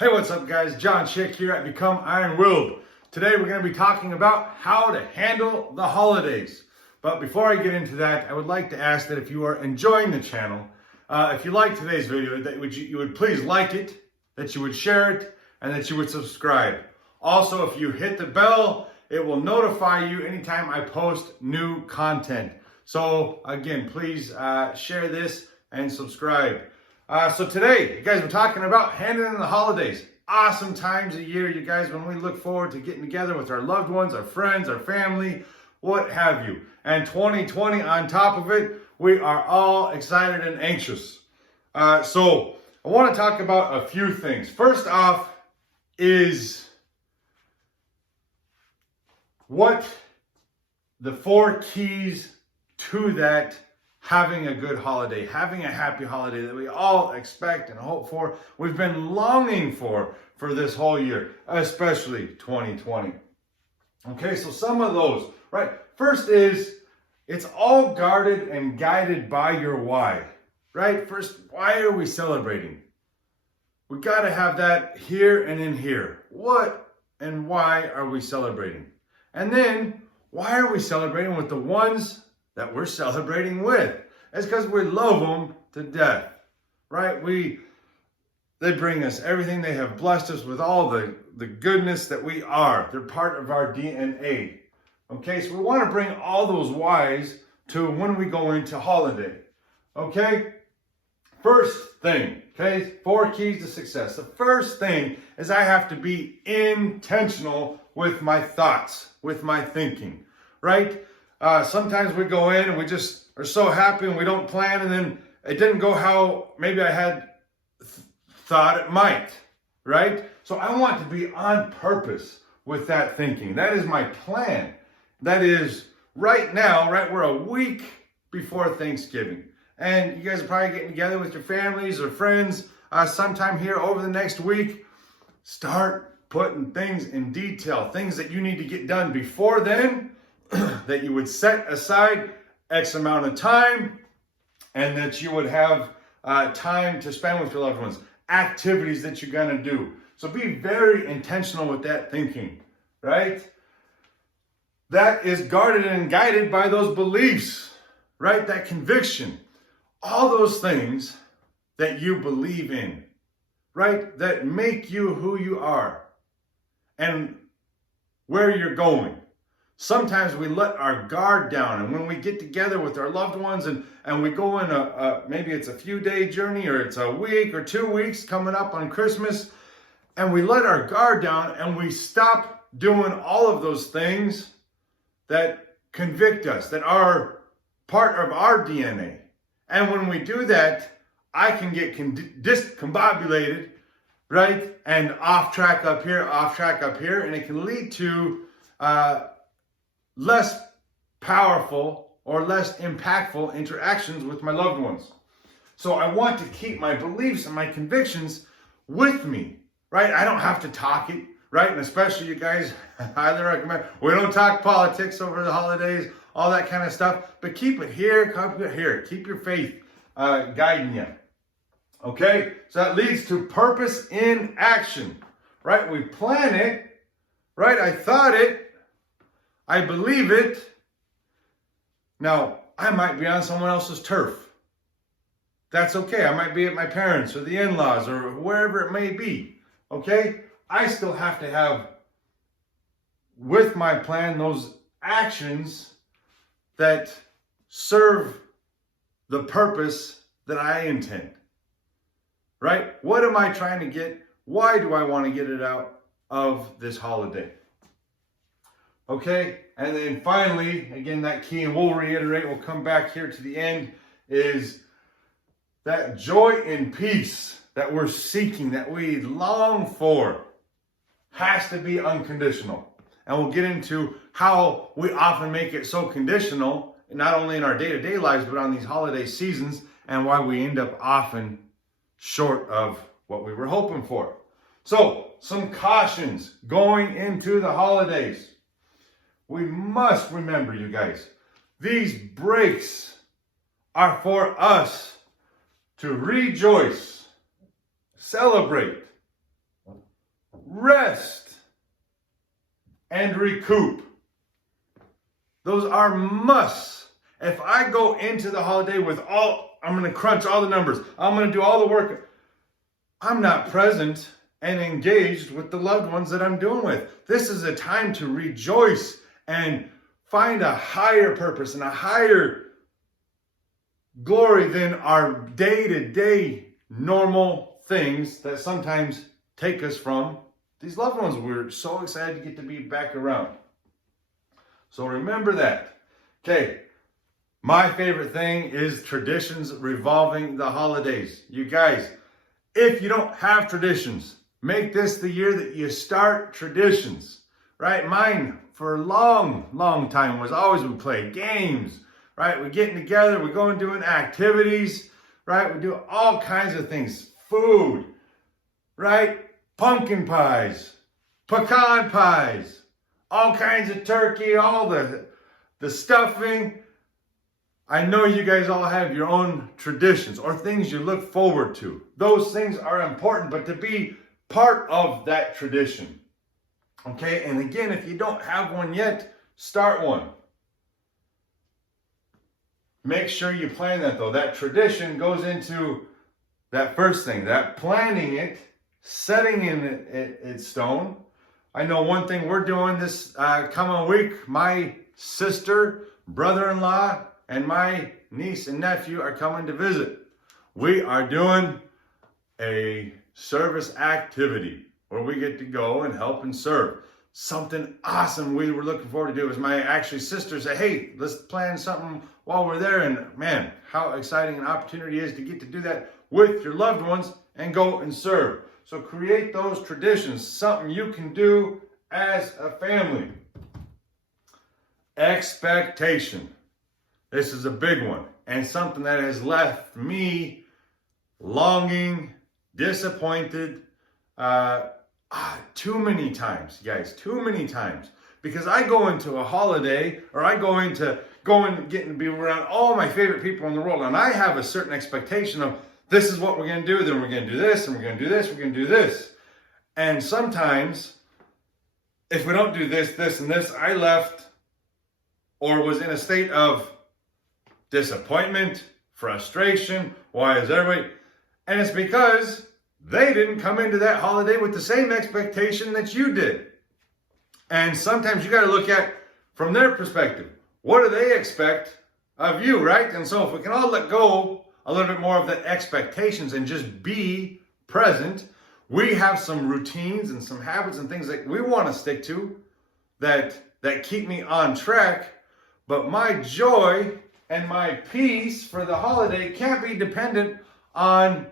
Hey, what's up guys? John Schick here at Become Iron-Willed. Today we're going to be talking about how to handle the holidays. But before I get into that, I would like to ask that if you are enjoying the channel, if you like today's video, that you would please like it, that you would share it, and that you would subscribe. Also, if you hit the bell, it will notify you anytime I post new content. So again, please share this and subscribe. So today, you guys, we're talking about handling the holidays. Awesome times of year, you guys, when we look forward to getting together with our loved ones, our friends, our family, what have you. And 2020 on top of it, we are all excited and anxious. So I want to talk about a few things. First off is what the 4 keys to that having a good holiday, having a happy holiday that we all expect and hope for, we've been longing for this whole year, especially 2020. Okay, so some of those, right? First is, it's all guarded and guided by your why, right? First, why are we celebrating? We got to have that here and in here. What and why are we celebrating? And then, why are we celebrating with the ones that we're celebrating with? It's because we love them to death, right? They bring us everything. They have blessed us with all the goodness that we are. They're part of our DNA. Okay, so we want to bring all those whys to when we go into holiday. Okay, first thing, okay, 4 keys to success. The first thing is I have to be intentional with my thoughts, with my thinking, right? Sometimes we go in and we just are so happy and we don't plan, and then it didn't go how maybe I had thought it might, right? So I want to be on purpose with that thinking. That is my plan. That is right now, right? We're a week before Thanksgiving. And you guys are probably getting together with your families or friends sometime here over the next week. Start putting things in detail, things that you need to get done before then, that you would set aside X amount of time, and that you would have time to spend with your loved ones, activities that you're going to do. So be very intentional with that thinking, right? That is guarded and guided by those beliefs, right? That conviction, all those things that you believe in, right? That make you who you are and where you're going. Sometimes we let our guard down, and when we get together with our loved ones and we go in maybe it's a few day journey, or it's a week or 2 weeks coming up on Christmas, and we let our guard down and we stop doing all of those things that convict us, that are part of our DNA. And when we do that, I can get discombobulated, right? And off track up here, and it can lead to less powerful or less impactful interactions with my loved ones. So I want to keep my beliefs and my convictions with me, right? I don't have to talk it, right? And especially you guys, I highly recommend, we don't talk politics over the holidays, all that kind of stuff, but keep it here, keep your faith guiding you. Okay, so that leads to purpose in action, right? We plan it, right? I thought it, I believe it. Now, I might be on someone else's turf. That's okay. I might be at my parents' or the in-laws or wherever it may be. Okay? I still have to have, with my plan, those actions that serve the purpose that I intend. Right? What am I trying to get? Why do I want to get it out of this holiday? Okay, and then finally, again, that key, and we'll reiterate, we'll come back here to the end, is that joy and peace that we're seeking, that we long for, has to be unconditional. And we'll get into how we often make it so conditional, not only in our day-to-day lives, but on these holiday seasons, and why we end up often short of what we were hoping for. So, some cautions going into the holidays. We must remember, you guys, these breaks are for us to rejoice, celebrate, rest, and recoup. Those are musts. If I go into the holiday with I'm going to crunch all the numbers, I'm going to do all the work, I'm not present and engaged with the loved ones that I'm doing with. This is a time to rejoice and find a higher purpose and a higher glory than our day-to-day normal things that sometimes take us from these loved ones we're so excited to get to be back around. So remember that. Okay, my favorite thing is traditions revolving the holidays. You guys, if you don't have traditions, make this the year that you start traditions, right? Mine for a long time was always we play games, right? We're getting together, we're going doing activities, right? We do all kinds of things, food, right? Pumpkin pies, pecan pies, all kinds of turkey, all the stuffing. I know you guys all have your own traditions or things you look forward to. Those things are important, but to be part of that tradition. Okay, and again, if you don't have one yet, start one. Make sure you plan that though. That tradition goes into that first thing, that planning it, setting it stone. I know one thing we're doing this coming week, my sister, brother-in-law, and my niece and nephew are coming to visit. We are doing a service activity where we get to go and help and serve. Something awesome we were looking forward to do is my sister said, hey, let's plan something while we're there. And man, how exciting an opportunity it is to get to do that with your loved ones and go and serve. So create those traditions, something you can do as a family. Expectation. This is a big one and something that has left me longing, disappointed, too many times, guys, too many times. Because I go into a holiday or I go and get to be around all my favorite people in the world, and I have a certain expectation of this is what we're going to do, then we're going to do this, and we're going to do this, we're going to do this. And sometimes, if we don't do this, this, and this, I left or was in a state of disappointment, frustration. Why is everybody? And it's because they didn't come into that holiday with the same expectation that you did. And sometimes you got to look at from their perspective. What do they expect of you, right? And so if we can all let go a little bit more of the expectations and just be present, we have some routines and some habits and things that we want to stick to that keep me on track. But my joy and my peace for the holiday can't be dependent on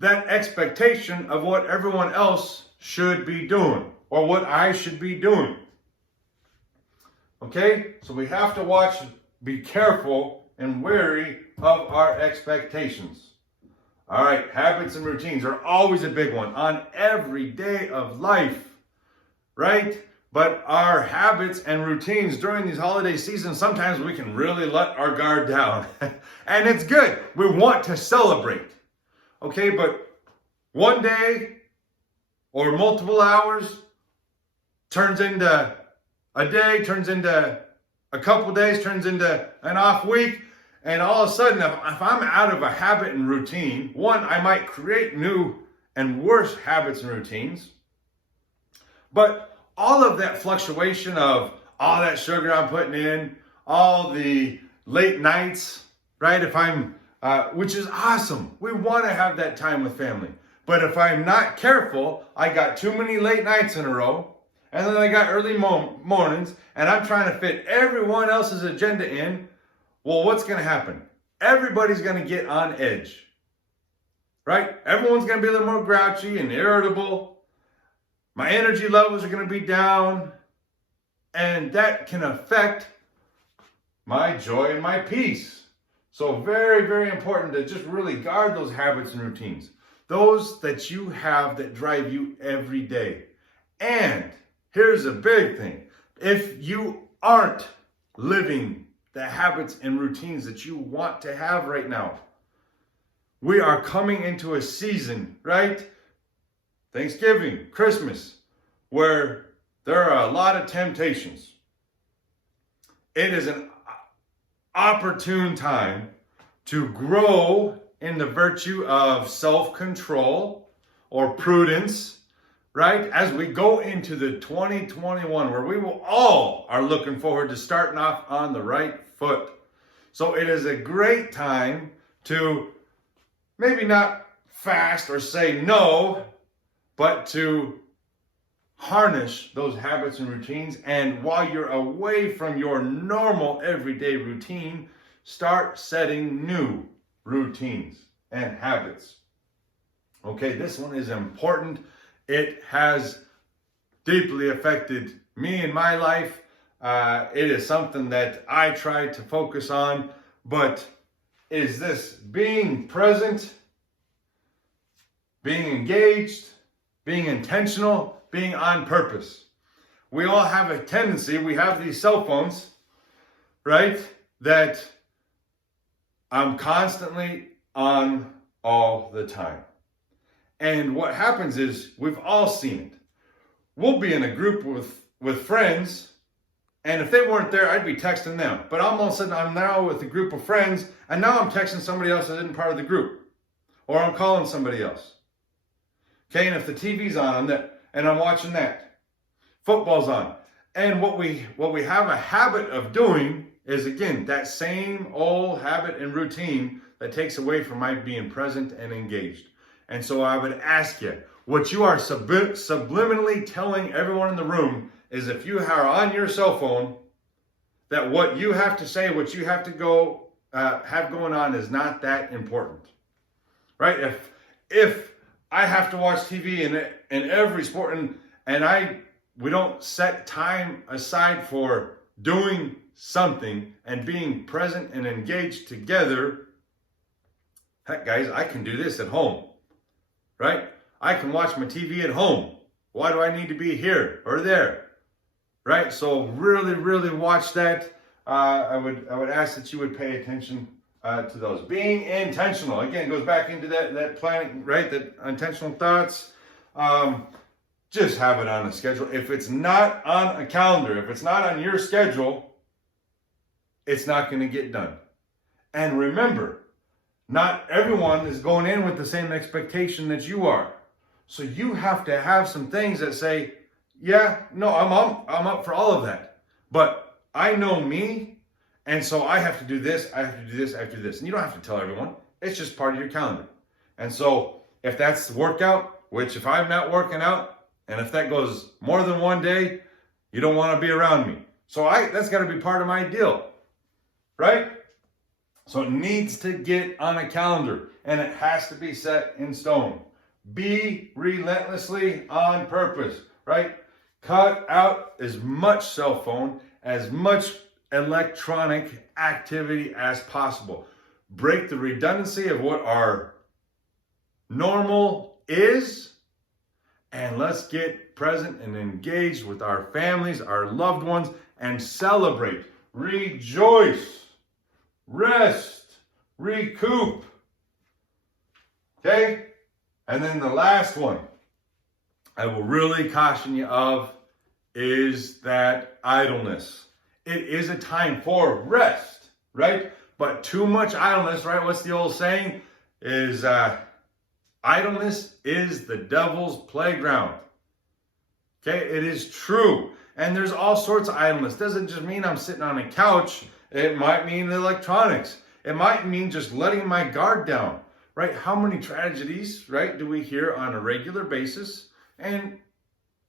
that expectation of what everyone else should be doing or what I should be doing. Okay? So we have to watch, be careful and wary of our expectations. All right, habits and routines are always a big one on every day of life, right? But our habits and routines during these holiday seasons, sometimes we can really let our guard down. And it's good. We want to celebrate. Okay, but one day or multiple hours turns into a day, turns into a couple days, turns into an off week. And all of a sudden, if I'm out of a habit and routine, one, I might create new and worse habits and routines. But all of that fluctuation of all that sugar I'm putting in, all the late nights, right? If I'm, which is awesome. We want to have that time with family. But if I'm not careful, I got too many late nights in a row. And then I got early mornings. And I'm trying to fit everyone else's agenda in. Well, what's going to happen? Everybody's going to get on edge. Right? Everyone's going to be a little more grouchy and irritable. My energy levels are going to be down, and that can affect my joy and my peace. So very, very important to just really guard those habits and routines. Those that you have that drive you every day. And here's a big thing. If you aren't living the habits and routines that you want to have right now, we are coming into a season, right? Thanksgiving, Christmas. where there are a lot of temptations. It is an opportune time to grow in the virtue of self-control or prudence, right? As we go into the 2021, where we will all are looking forward to starting off on the right foot. So it is a great time to maybe not fast or say no, but to harness those habits and routines. And while you're away from your normal everyday routine, start setting new routines and habits. Okay, this one is important. It has deeply affected me in my life. It is something that I try to focus on, but is this being present, being engaged, being intentional, being on purpose. We all have a tendency, we have these cell phones, right, that I'm constantly on all the time. And what happens is, we've all seen it. We'll be in a group with friends, and if they weren't there, I'd be texting them. But all of a sudden, I'm now with a group of friends, and now I'm texting somebody else that isn't part of the group. Or I'm calling somebody else. Okay, and if the TV's on, and I'm watching that. Football's on. And what we have a habit of doing is, again, that same old habit and routine that takes away from my being present and engaged. And so I would ask you, what you are subliminally telling everyone in the room is, if you are on your cell phone, that what you have to say, what you have to go have going on is not that important. Right? If I have to watch TV in every sport, and we don't set time aside for doing something and being present and engaged together, heck guys, I can do this at home, right? I can watch my TV at home. Why do I need to be here or there, right? So really, really watch that. I would ask that you would pay attention to those. Being intentional, again, goes back into that planning, right? That intentional thoughts. Just have it on a schedule. If it's not on a calendar, if it's not on your schedule, it's not going to get done. And remember, not everyone is going in with the same expectation that you are. So you have to have some things that say, yeah, no, I'm up for all of that. But I know me, and so I have to do this, I have to do this, I have to do this. And you don't have to tell everyone. It's just part of your calendar. And so if that's the workout, which if I'm not working out, and if that goes more than one day, you don't want to be around me. So that's got to be part of my deal, right? So it needs to get on a calendar, and it has to be set in stone. Be relentlessly on purpose, right? Cut out as much cell phone, as much electronic activity as possible. Break the redundancy of what our normal is, and let's get present and engaged with our families, our loved ones, and celebrate, rejoice, rest, recoup. Okay? And then the last one I will really caution you of is that idleness. It is a time for rest, right? But too much idleness, right? What's the old saying? Is idleness is the devil's playground. Okay, it is true. And there's all sorts of idleness. Doesn't just mean I'm sitting on a couch. It might mean electronics. It might mean just letting my guard down, right? How many tragedies, right, do we hear on a regular basis? And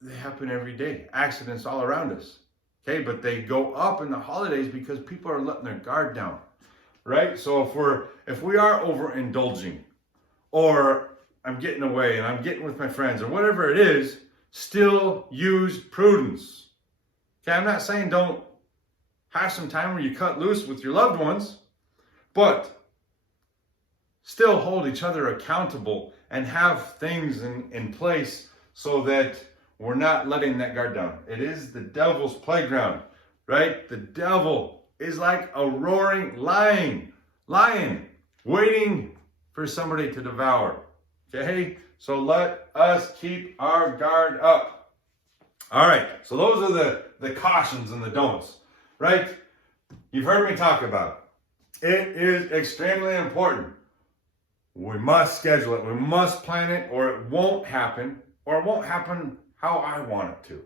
they happen every day. Accidents all around us. Okay, but they go up in the holidays because people are letting their guard down, right? So if we are overindulging, or I'm getting away and I'm getting with my friends, or whatever it is, still use prudence. Okay, I'm not saying don't have some time where you cut loose with your loved ones, but still hold each other accountable and have things in place so that we're not letting that guard down. It is the devil's playground, right? The devil is like a roaring lion waiting for somebody to devour. Okay, so let us keep our guard up. All right, so those are the cautions and the don'ts, right? You've heard me talk about it. It is extremely important. We must schedule it. We must plan it, or it won't happen, or it won't happen how I want it to,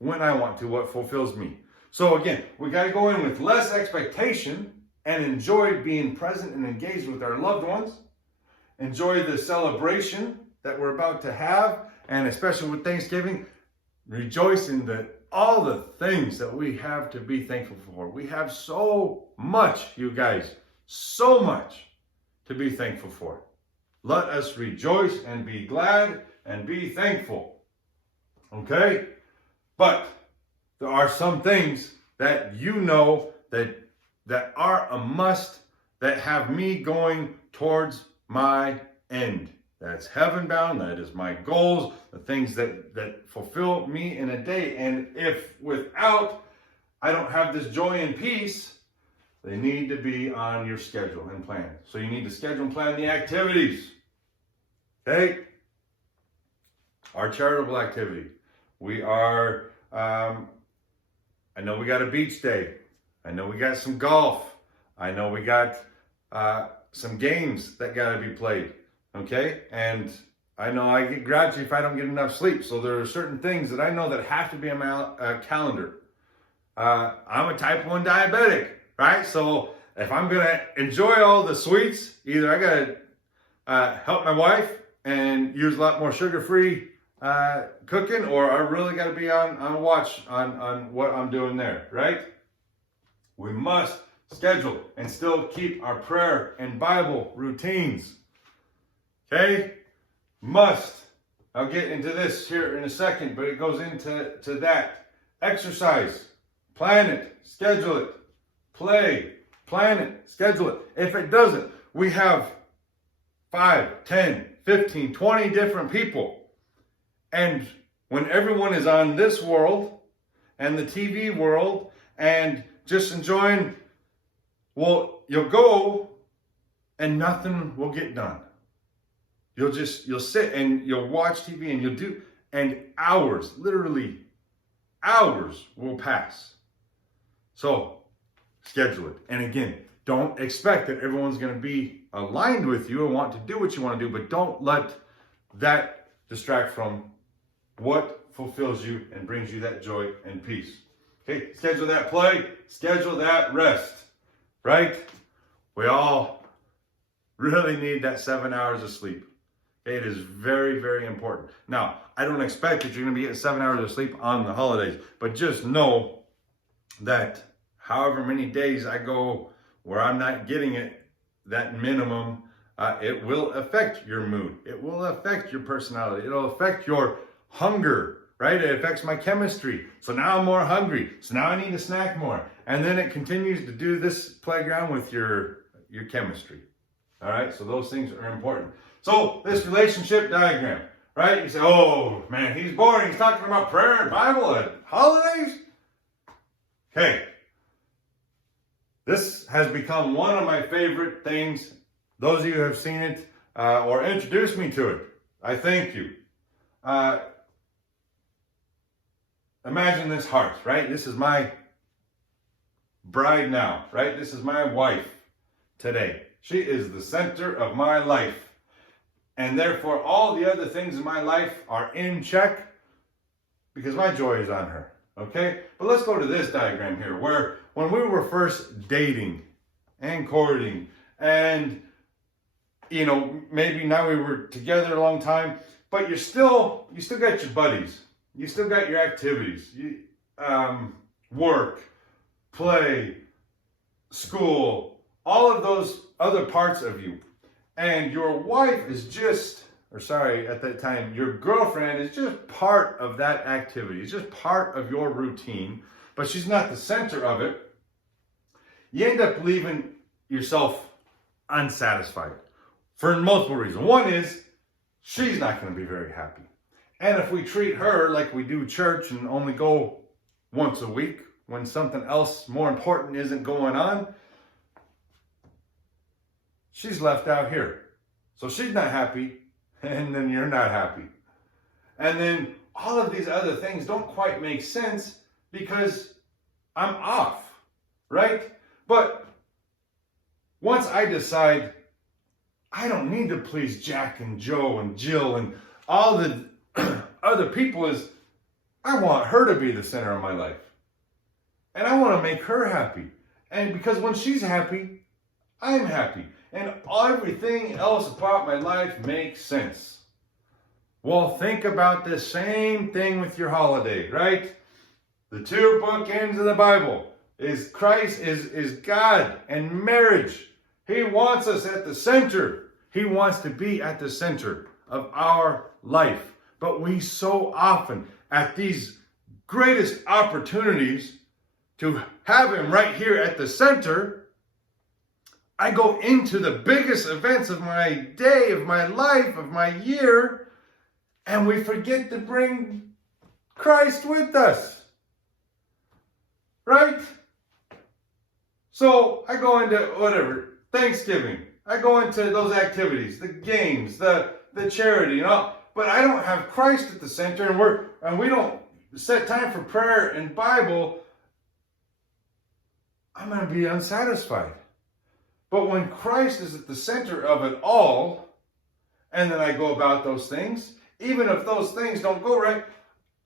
when I want to, what fulfills me. So again, we got to go in with less expectation and enjoy being present and engaged with our loved ones. Enjoy the celebration that we're about to have, and especially with Thanksgiving, rejoice in all the things that we have to be thankful for. We have so much, you guys, so much to be thankful for. Let us rejoice and be glad and be thankful. Okay? But there are some things that you know that are a must, that have me going towards my end. That's heaven bound. That is my goals, the things that fulfill me in a day. And if without, I don't have this joy and peace, they need to be on your schedule and plan. So you need to schedule and plan the activities. Okay? Our charitable activity. We are, I know we got a beach day. I know we got some golf. I know we got some games that got to be played. Okay? And I know I get grouchy if I don't get enough sleep. So there are certain things that I know that have to be on my calendar. I'm a type 1 diabetic, right? So if I'm going to enjoy all the sweets, either I got to help my wife and use a lot more sugar-free cooking, or I really got to be on watch on what I'm doing there, right? We must schedule and still keep our prayer and Bible routines. Okay? Must. I'll get into this here in a second, but it goes into that. Exercise. Plan it. Schedule it. Play. Plan it. Schedule it. If it doesn't, we have 5, 10, 15, 20 different people. And when everyone is on this world and the TV world and just enjoying, well, you'll go and nothing will get done. You'll sit and you'll watch TV and you'll do, and hours, literally hours will pass. So schedule it. And again, don't expect that everyone's going to be aligned with you and want to do what you want to do, but don't let that distract from what fulfills you and brings you that joy and peace. Okay, schedule that play, schedule that rest, right? We all really need that 7 hours of sleep. It is very, very important. Now, I don't expect that you're going to be getting 7 hours of sleep on the holidays, but just know that however many days I go where I'm not getting it, that minimum, it will affect your mood. It will affect your personality. It'll affect your hunger, right? It affects my chemistry. So now I'm more hungry. So now I need to snack more. And then it continues to do this playground with your chemistry. All right? So those things are important. So this relationship diagram, right? You say, oh man, he's boring. He's talking about prayer and Bible and holidays. Okay. This has become one of my favorite things. Those of you who have seen it or introduced me to it, I thank you. Imagine this heart, right? This is my bride now, right? This is my wife today. She is the center of my life. And therefore, all the other things in my life are in check because my joy is on her. Okay? But let's go to this diagram here, where when we were first dating and courting, and, you know, maybe now we were together a long time, but you still got your buddies. You still got your activities. Work, play, school, all of those other parts of you. And your wife is just, at that time, your girlfriend is just part of that activity. It's just part of your routine, but she's not the center of it. You end up leaving yourself unsatisfied for multiple reasons. One is, she's not going to be very happy. And if we treat her like we do church and only go once a week when something else more important isn't going on, she's left out here. So she's not happy, and then you're not happy. And then all of these other things don't quite make sense because I'm off, right? But once I decide I don't need to please Jack and Joe and Jill and all the other people, is I want her to be the center of my life. And I want to make her happy. And because when she's happy, I'm happy. And everything else about my life makes sense. Well, think about the same thing with your holiday, right? The two bookends of the Bible is Christ, is God, and marriage. He wants us at the center. He wants to be at the center of our life. But we so often, at these greatest opportunities to have him right here at the center, I go into the biggest events of my day, of my life, of my year, and we forget to bring Christ with us. Right? So I go into whatever, Thanksgiving. I go into those activities, the games, the charity, you know, but I don't have Christ at the center, and we don't set time for prayer and Bible. I'm going to be unsatisfied. But when Christ is at the center of it all, and then I go about those things, even if those things don't go right,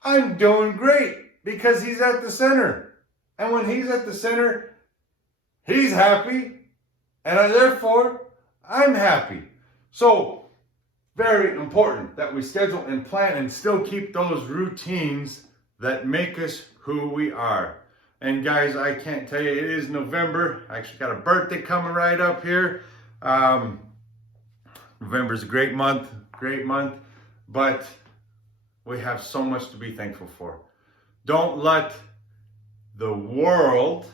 I'm doing great because he's at the center. And when he's at the center, he's happy, and therefore I'm happy. So, very important that we schedule and plan and still keep those routines that make us who we are. And guys, I can't tell you, it is November. I actually got a birthday coming right up here. November's a great month, but we have so much to be thankful for. Don't let the world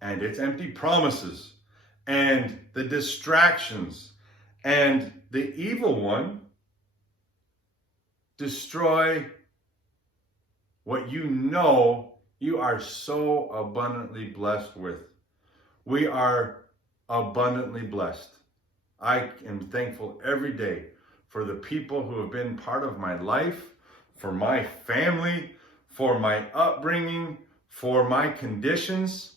and its empty promises and the distractions and the evil one destroy what you know you are so abundantly blessed with. We are abundantly blessed. I am thankful every day for the people who have been part of my life, for my family, for my upbringing, for my conditions,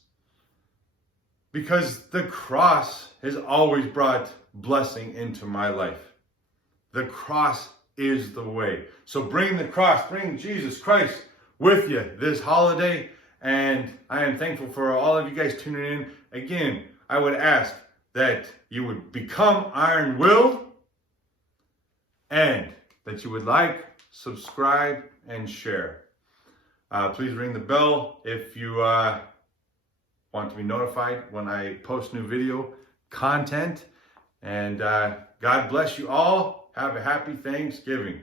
because the cross has always brought blessing into my life. The cross is the way. So bring the cross, bring Jesus Christ with you this holiday, and I am thankful for all of you guys tuning in. Again, I would ask that you would become iron-willed and that you would like, subscribe, and share. Please ring the bell if you want to be notified when I post new video content. And God bless you all. Have a happy Thanksgiving.